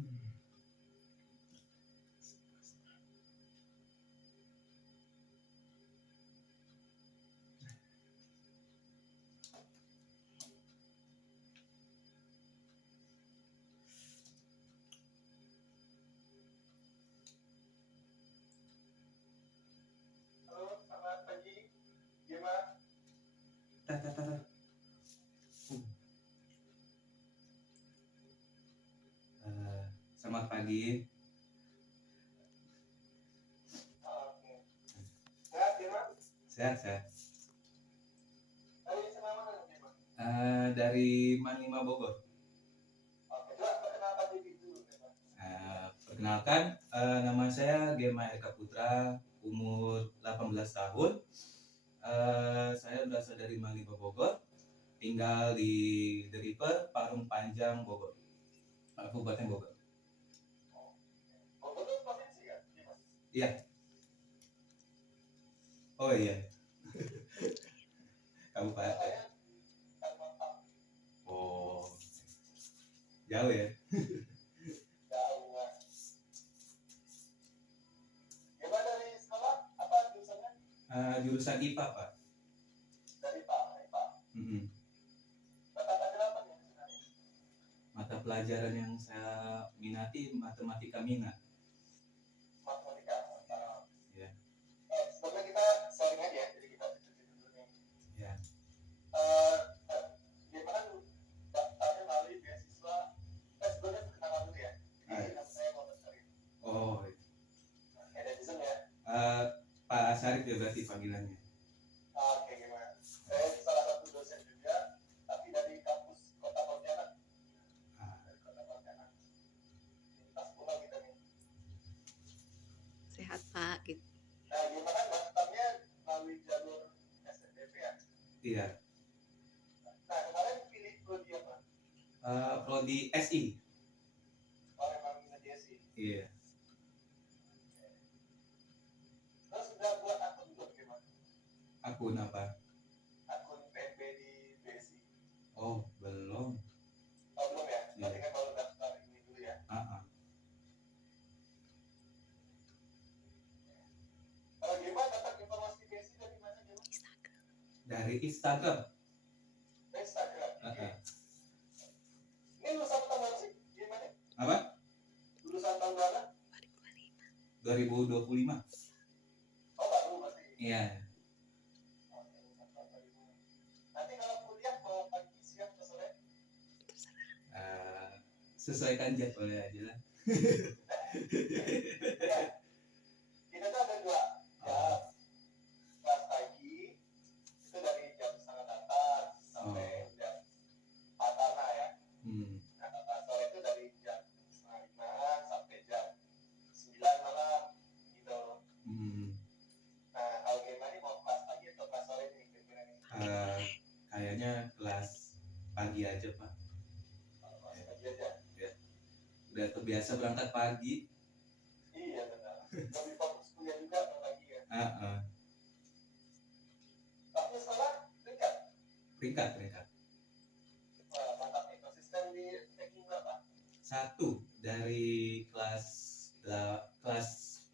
Halo, selamat pagi. Gimana? Selamat pagi. Oke. Sehat, gimana? Sehat. Dari sana mana, gimana? Dari Manima Bogor. Oke, coba perkenalkan diri dulu, gimana? Perkenalkan, nama saya Gema Eka Putra, umur 18 tahun. Saya berasal dari Manima Bogor, tinggal di Deriper, Parung Panjang, Bogor, Kabupaten Bogor. Bogor itu provinsi kan? Gimana? Iya. Oh iya. Kabupaten. Saya Kalimantan. Oh, jauh ya. Jauh, Mas. Gimana dari sekolah? Apa jurusannya? Jurusan IPA, Pak. Dari Pak. Mata pelajaran apa nih sebenarnya? Mata pelajaran yang saya minati matematika minat. Matematika. Ya. Sebelumnya kita sharing aja, jadi kita cerita dulu nih. Ya. Gimana daftarnya melalui beasiswa? Sebelumnya perkenalan dulu ya. Jadi nama saya Muhammad Syarif. Oh, Ada di Zoom ya. Pak Syarif ya berarti panggilannya. Oke, gimana? Saya salah satu dosen juga, tapi dari kampus Kota Pontianak. Dari Kota Pontianak. Lintas pulau kita nih. Sehat Pak gitu. Nah, gimana daftarnya melalui jalur SNDP ya? Iya. Nah, kemarin pilih prodi apa? Prodi SI. Oh, memang mediasi. Iya. Terus sudah buat akun belum gimana? Akun apa? Akun PNB di BSI. Oh, belum. Oh, belum ya? Berarti kan baru daftar ini dulu ya. Kalau gimana dapat informasi BSI dari mana gimana? Dari Instagram. Instagram. Oke. Ini lulusan tahun berapa sih? Gimana? Apa? Lulusan tahun berapa? 2025. Oh, baru berarti. Iya. Oke, lulusan tahun 2000. Nanti kalau kuliah mau pagi, siang, atau sore? Sesuaikan jadwalnya aja lah. Kita tuh ada dua jam. Kelas pagi itu dari jam 7:30 sampai jam 4 ya. Nah, kelas sore itu dari jam 4:30 sampai jam 9 malam gitu. Nah, kalau gimana nih mau kelas pagi atau kelas sore nih kira-kira nih? Kayaknya kelas pagi aja, Pak. Kalau kelas pagi aja. Udah terbiasa berangkat pagi. Iya benar. Lebih fokus kuliah juga kalau pagi ya. Tapi sekolah peringkat. Wah, mantap nih. Konsisten di ranking berapa? 1 dari kelas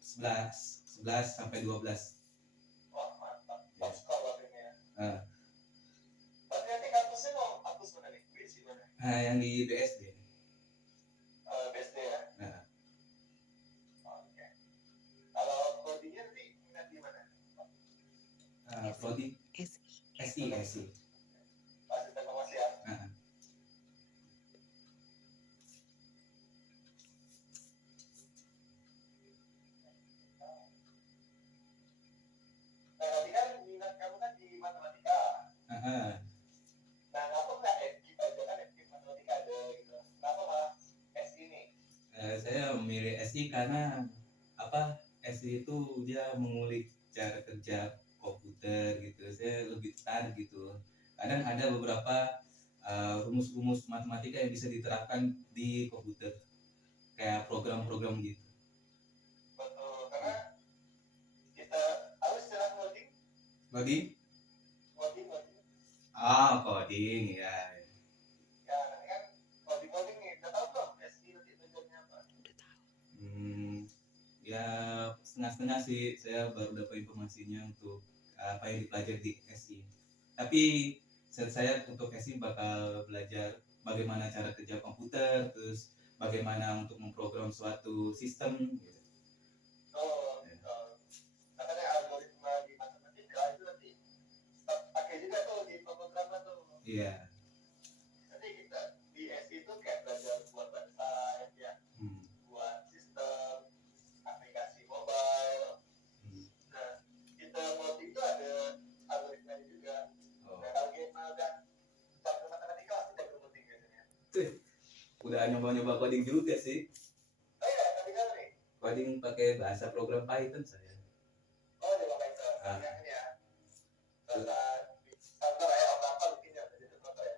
11 sampai 12. Wah, mantap. Top score berarti ya. Berarti nanti kampusnya mau kampus mana nih? BSI mana? Yang di BSD. BSD ya. Oke. Kalau prodinya nanti minat di mana? Prodi SI. Pasti informasi ya. Nah, tadi kan minat kamu kan di matematika. Nah, kenapa nggak FKIP aja kan FKIP matematika ada gitu. Kenapa malah SI nih? Saya memilih SI karena SI itu dia mengulik cara kerja komputer gitu. Saya lebih tertarik gitu. Kadang ada beberapa rumus-rumus matematika yang bisa diterapkan di komputer, kayak program-program gitu. Betul, karena kita harus secara coding. Coding? Coding ya. Ya, nanti kan coding nih. Udah tahu belum SI nanti belajarnya apa? ya setengah-setengah sih, saya baru dapat informasinya untuk apa yang dipelajari di SI. Tapi saya untuk SI bakal belajar bagaimana cara kerja komputer, terus bagaimana untuk memprogram suatu sistem gitu. Oh, katanya algoritma di matematika itu nanti pakai juga tuh di pemrograman tuh. Iya. Nanti kita di SI itu kayak belajar buat website ya, buat sistem aplikasi mobile. Nah, kita coding itu ada algoritmanya juga. Nah, algoritma dan jago matematika pasti jago coding biasanya. Udah nyoba-nyoba coding juga sih. Oh iya, coding apa nih? Coding pakai bahasa program Python saya. Oh, coba Python. Yang ini ya. Bahasa Sabar ya, apa bikin ya, jadi apa ya?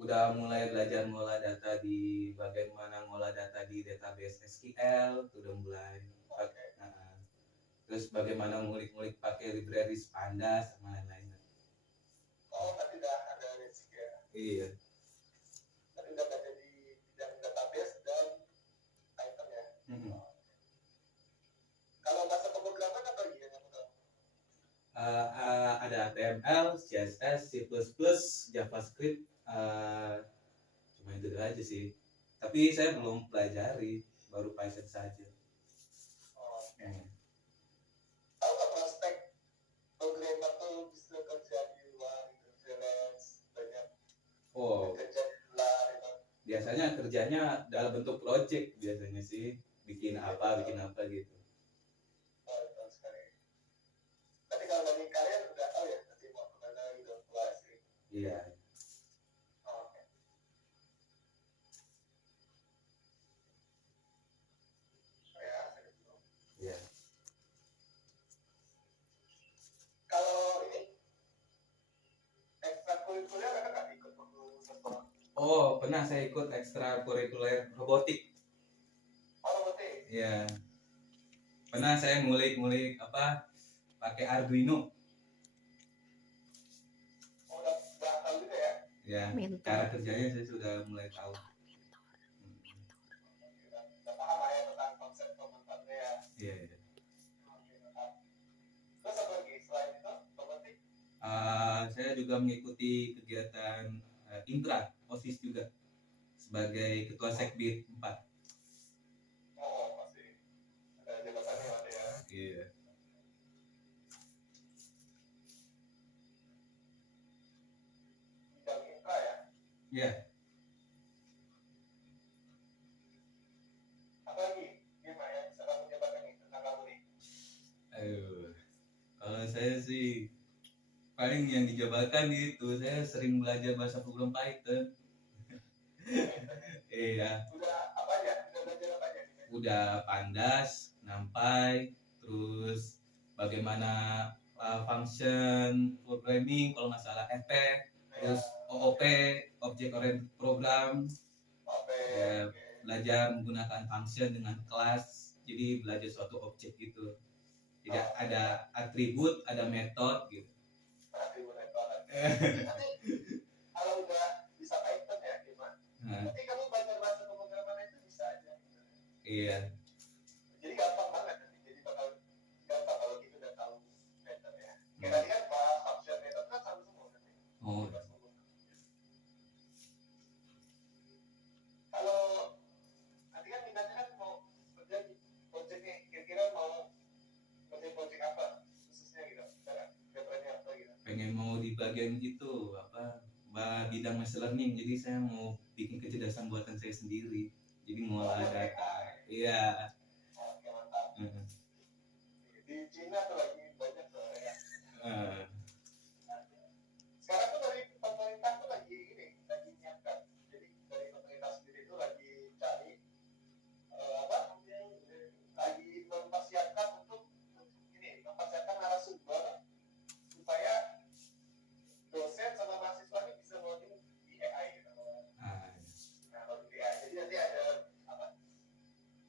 Udah mulai belajar ngolah data di bagaimana ngolah data di database SQL, udah mulai. Terus bagaimana ngulik-ngulik pakai library Pandas sama lain-lain. Oh, berarti udah ada basic ya? Iya. Berarti udah belajar di bidang database dan Python ya? Kalau bahasa pemrograman apa lagi yang kamu tahu? Ada HTML, CSS, C++, JavaScript, cuma itu aja sih. Tapi saya belum pelajari, baru Python saja. Oh, okay. Tahu nggak prospek programmer tuh bisa kerja di luar, gitu, freelance, banyak kerja di luar gitu. Biasanya kerjanya dalam bentuk project biasanya sih, bikin apa gitu. Oh, betul sekali. Tapi kalau dari kalian udah tahu ya nanti mau kemana gitu, luar sih. Iya. Oh, okay. Iya. Kalau ini ekstrakurikuler kakak nggak ikut waktu sekolah? Oh, pernah saya ikut ekstrakurikuler robotik. Oh, robotik? Iya. Pernah saya ngulik-ngulik apa pakai Arduino. Oh, udah tahu juga ya? Ya, cara kerjanya saya sudah mulai tahu. Udah paham lah ya tentang konsep pemanfaatnya ya? Iya. Terus apa lagi selain itu robotik? Saya juga mengikuti kegiatan intra OSIS juga sebagai ketua sekbid 4. Oh, masih ada jabatannya ada ya? Iya. Bidang infra ya? Iya. Apa lagi gimana ya bisa kamu jabarkan nih tentang kamu nih? Kalau saya sih paling yang dijabarkan itu saya sering belajar bahasa program Python. Iya. Udah apa aja? Udah belajar apa aja? Udah Pandas, NumPy, terus bagaimana function programming kalau nggak salah FP, terus OOP, Object Oriented Program. Ya, belajar menggunakan function dengan kelas, jadi belajar suatu objek gitu. Tidak ada atribut, ada metode gitu. Atribut metode. Nanti kalau udah bisa Python ya gimana? Nanti kamu belajar bahasa pemrograman itu bisa aja. Iya. Jadi gampang banget nanti. Jadi bakal gampang kalau kita udah tahu Python ya. Kayak tadi kan bahas function metode kan sama semua nanti. Oh. Kalau nanti kan minatnya kan mau kerja di projectnya, kira-kira mau kerja project apa khususnya gitu? Cara kedepannya apa gitu? Pengen mau di bagian itu apa? Bidang machine learning. Jadi saya mau bikin kecerdasan buatan saya sendiri. Jadi ngolah data. Iya. Oke, mantap. Di Cina tuh lagi banyak tuh ya. Sekarang tuh dari pemerintah tuh lagi ini, lagi nyiapkan. Jadi dari pemerintah sendiri tuh lagi cari lagi mempersiapkan untuk ini, mempersiapkan narasumber supaya dosen sama mahasiswa ini bisa loading di AI gitu. Nah, loading di AI. Jadi nanti ada apa?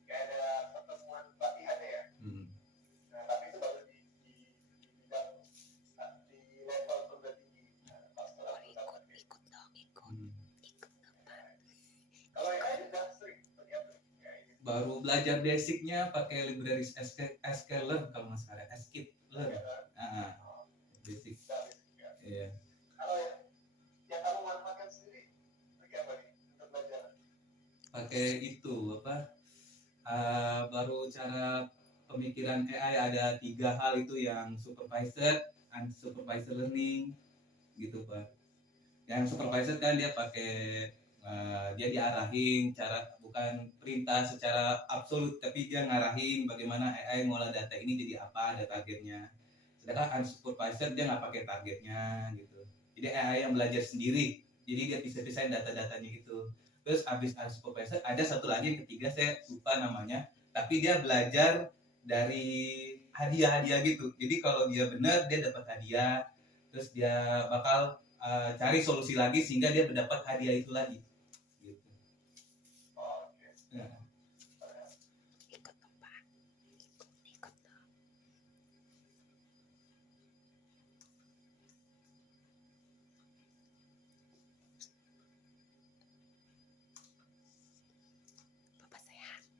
Kayak ada pertemuan pelatihannya ya. baru belajar basicnya pakai library sklearn kalau nggak salah, sklearn. Basic. Iya. Kalau yang kamu manfaatkan sendiri pakai apa nih untuk belajar? Pakai itu apa? Baru cara pemikiran AI ada 3 hal itu, yang supervised, unsupervised learning gitu Pak. Yang supervised kan dia pakai dia diarahin, cara bukan perintah secara absolut, tapi dia ngarahin bagaimana AI ngolah data ini jadi apa, ada targetnya. Sedangkan unsupervised dia nggak pakai targetnya gitu. Jadi AI yang belajar sendiri, jadi dia bisa-bisain data-datanya gitu. Terus habis unsupervised ada satu lagi yang ketiga, saya lupa namanya, tapi dia belajar dari hadiah-hadiah gitu. Jadi kalau dia benar dia dapat hadiah, terus dia bakal cari solusi lagi sehingga dia mendapat hadiah itu lagi gitu. Oke. Nah,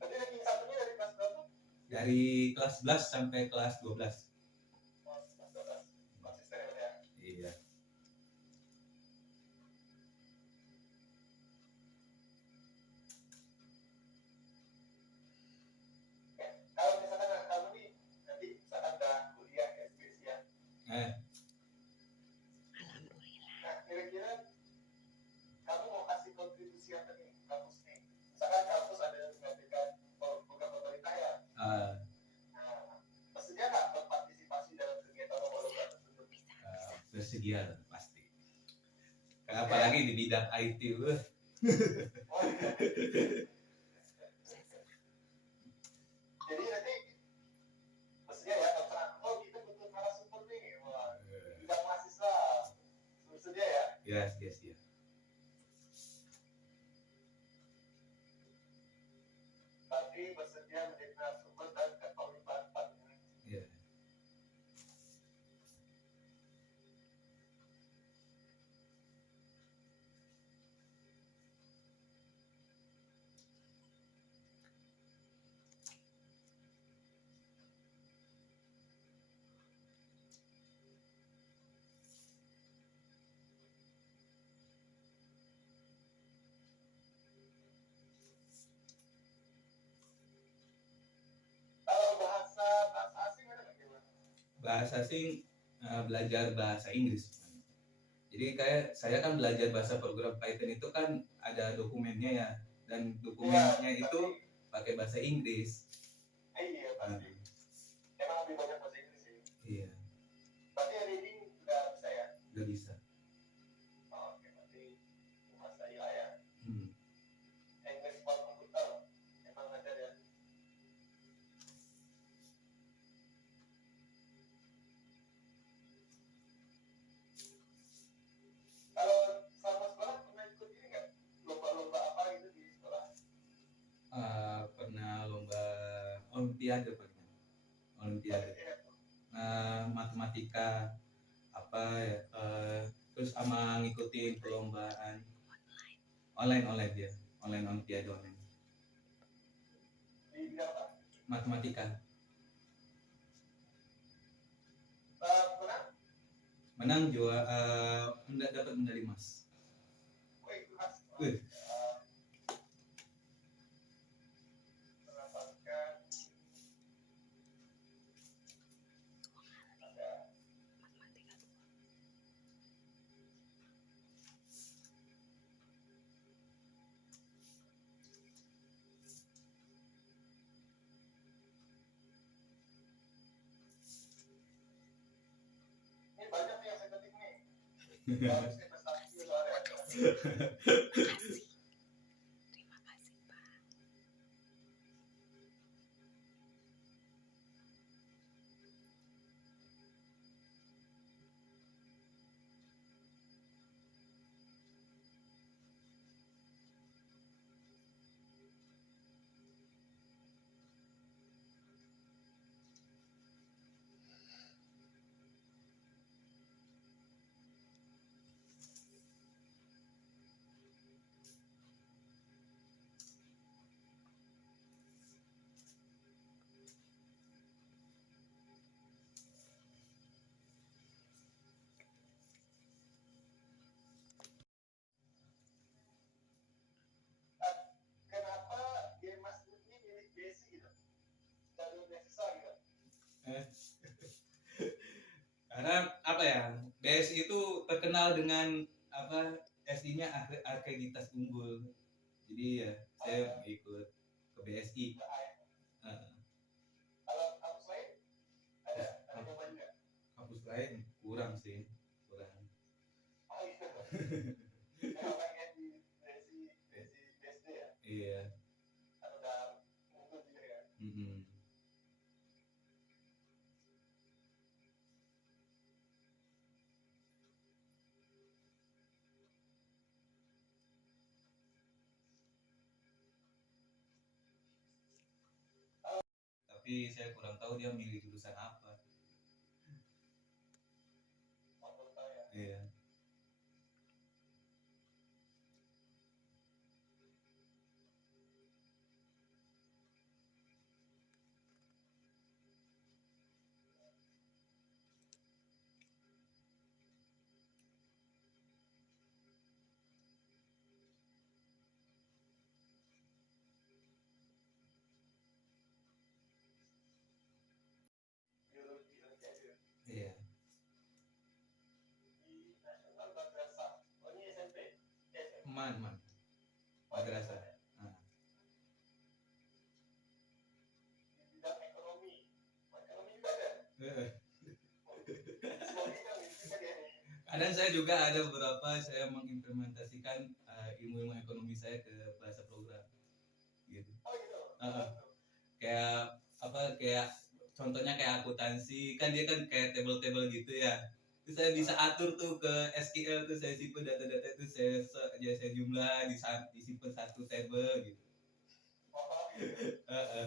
Berarti ranking satunya dari kelas berapa? dari kelas 11 sampai kelas 12. Konsisten ya. Iya. Kalau misalkan kamu nih nanti saat ada kuliah ya, spesial. Nah, kira-kira kamu mau kasih kontribusi apa nih kampus nih? Misalkan kampus ada yang mengadakan program pemerintah ya. Nah, bersedia nggak berpartisipasi dalam kegiatan lomba-lomba tersebut? Bersedia pasti. Apalagi di bidang IT. Oh, iya. Jadi nanti bersedia ya, kalau kita butuh narasumber nih, wah, bidang mahasiswa, bersedia ya? Yes. Berarti bersedia menjadi narasumber dan keterlibatan partner. Iya. Kalau bahasa asing ada nggak gimana? Bahasa asing, belajar bahasa Inggris. Jadi kayak saya kan belajar bahasa program Python itu kan ada dokumennya ya, dan dokumennya itu pakai bahasa Inggris. Iya pasti. Emang lebih banyak bahasa Inggris sih. Iya, Berarti reading nggak bisa ya? udah bisa. Oke, berarti bahasa ya ya. Hmm. English for komputer emang ada ya. Kalau selama sekolah pernah ikut ini nggak? Lomba-lomba apa gitu di sekolah? Pernah lomba olimpiade matematika apa ya, terus sama ngikutin perlombaan online dia, olimpiade online Di bidang apa? matematika. Menang? Menang dapat medali emas. Oh, itu khas. Wih. Mendapatkan ada ini banyak nih yang saya ketik nih. Harus investasi soalnya. Eh, Karena apa ya, BSI itu terkenal dengan apa, SI-nya akreditas unggul. Jadi ya saya ikut ke BSI. Eh, Kalau kampus lain ada nyoba juga. Kampus lain kurang sih, kurang. Oh gitu. Kalau pengen di BSD ya, Iya. kan udah unggul juga ya. Mm-mm. Tapi saya kurang tahu dia milih jurusan apa. Fakultas ya. Iya. Biologi Olimpiade. Iya. Di Nasional Madrasah. Oh ini SMP. SMP. Man. Madrasah. Ah. Di bidang ekonomi. Ekonomi juga ada. Eh. Semua bidang juga dia nih. Kadang saya juga ada beberapa saya mengimplementasikan ilmu-ilmu ekonomi saya ke bahasa program. Gitu. Oh gitu. Kayak apa, kayak contohnya kayak akuntansi kan, dia kan kayak table-table gitu ya. Terus saya bisa atur tuh ke SQL, tuh saya simpen data-data itu, saya jumlah disimpan satu table gitu. Oh gitu. Heeh.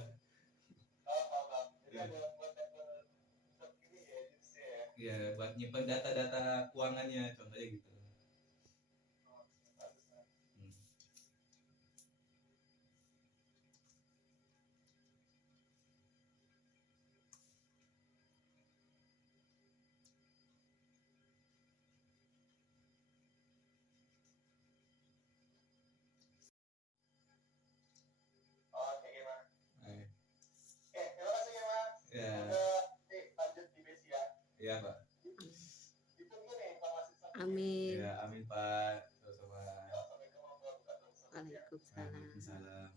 Paham. Jadi ada buat table ini ya jenisnya ya. Ya buat nyimpen data-data keuangannya contohnya gitu. Oh, bagus. Hmm. Oke, Mas. Eh, Terima kasih ya, Mas. Ya, Udah lanjut di besi ya. iya Pak. Ditunggu nih informasi selanjutnya. Amin. Ya, amin Pak. Sama-sama. Ya, Assalamualaikum warahmatullahi wabarakatuh. Waalaikumsalam. Waalaikumsalam.